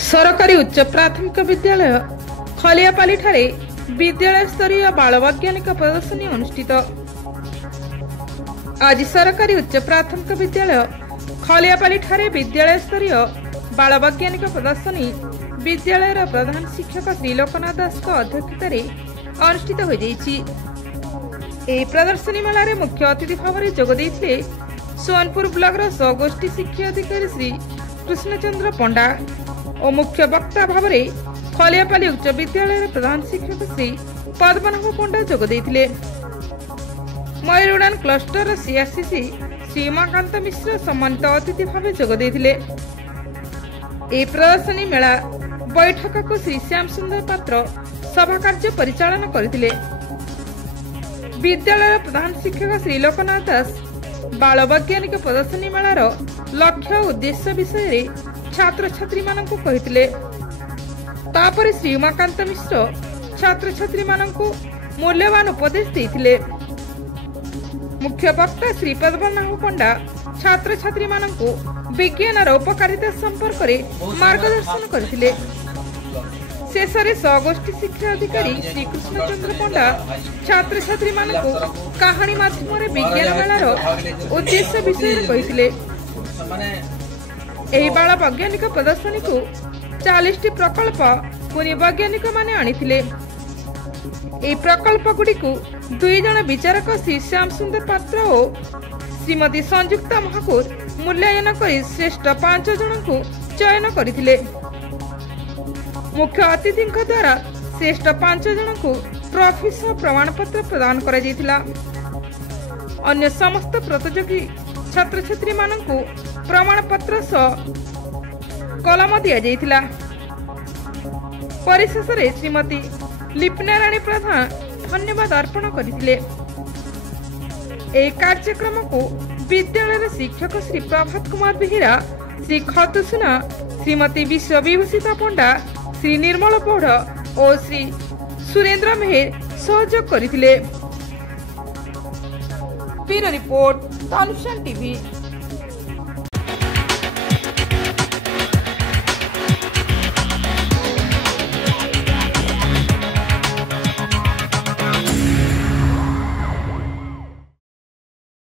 सरकारी उच्च प्राथमिक विद्यालय खलियापाली ठारे विद्यालय स्तरीय बाल वैज्ञानिक प्रदर्शनी अनुष्ठित। आज सरकारी उच्च प्राथमिक विद्यालय खलियापाली ठारे विद्यालय स्तरीय बाल वैज्ञानिक प्रदर्शनी विद्यालय प्रधान शिक्षक श्री लोकनाथ दास अध्यक्षतार अनुष्ठित हो जाइछि। एही प्रदर्शनी मेलार मुख्य अतिथि भाव में जोग देइथिले सोनपुर ब्लॉक सहगोष्ठी शिक्षा अधिकारी श्री कृष्णचंद्र पंडा और मुख्य वक्ता भाव में खलियापाली उच्च विद्यालय प्रधान शिक्षक श्री पद्मनाभ पंडा जोग देइथिले। मयूरउड़ान क्लस्टर सीआरसीसी श्री उमाकांत मिश्र सम्मानित अतिथि भाव जोग देइथिले। ए प्रदर्शनी मेला बैठक को श्री श्याम सुंदर पात्र सभा कार्य परिचालन करथिले। विद्यालय प्रधान शिक्षक श्री लोकनाथ दास बाल वैज्ञानिक प्रदर्शनी मेलार लक्ष्य उद्देश्य विषय छात्र छात्री मानक कहिथिले। तापर श्री उमाकांत मिश्र छात्र छात्री मानक मूल्यवान उपदेश देइथिले। मुख्य वक्ता श्री पद्मनाभ पंडा छात्र छात्री मानक विज्ञान उपकारिता संपर्क में मार्गदर्शन करथिले। शेष में सहगोष्ठी शिक्षा अधिकारी श्री कृष्णचंद्र पंडा छात्र छात्री मानक कहानी माध्यम विज्ञान मेलार उद्देश्य विषय कहिथिले। एही बाल वैज्ञानिक प्रदर्शनी को 40 प्रकल्प पुनी वैज्ञानिक माने आनिथिले। एही प्रकल्प गुडी को 2 जन विचारक श्री श्याम सुंदर पात्र और श्रीमती संयुक्ता महाकुर मूल्यांकन कर श्रेष्ठ 5 जन को चयन करथिले। मुख्य अतिथि द्वारा श्रेष्ठ 5 जन को ट्रॉफी सह प्रमाण पत्र प्रदान करा जायतिला। अन्य समस्त प्रतियोगी छात्र छात्री मानक प्रमाण पत्र सह कलम दिया जायतिला। परिशेष रे श्रीमती लिपना राणी प्रधान धन्यवाद अर्पण करथिले। ए कार्यक्रम को विद्यालय शिक्षक श्री प्रभात कुमार बेहेरा श्री खतुसुना श्रीमती विश्वविभूषिता पंडा श्री निर्मल पौड़ और श्री सुरेंद्र मेहर सहयोग करथिले। Bureau report, Dhanusha TV.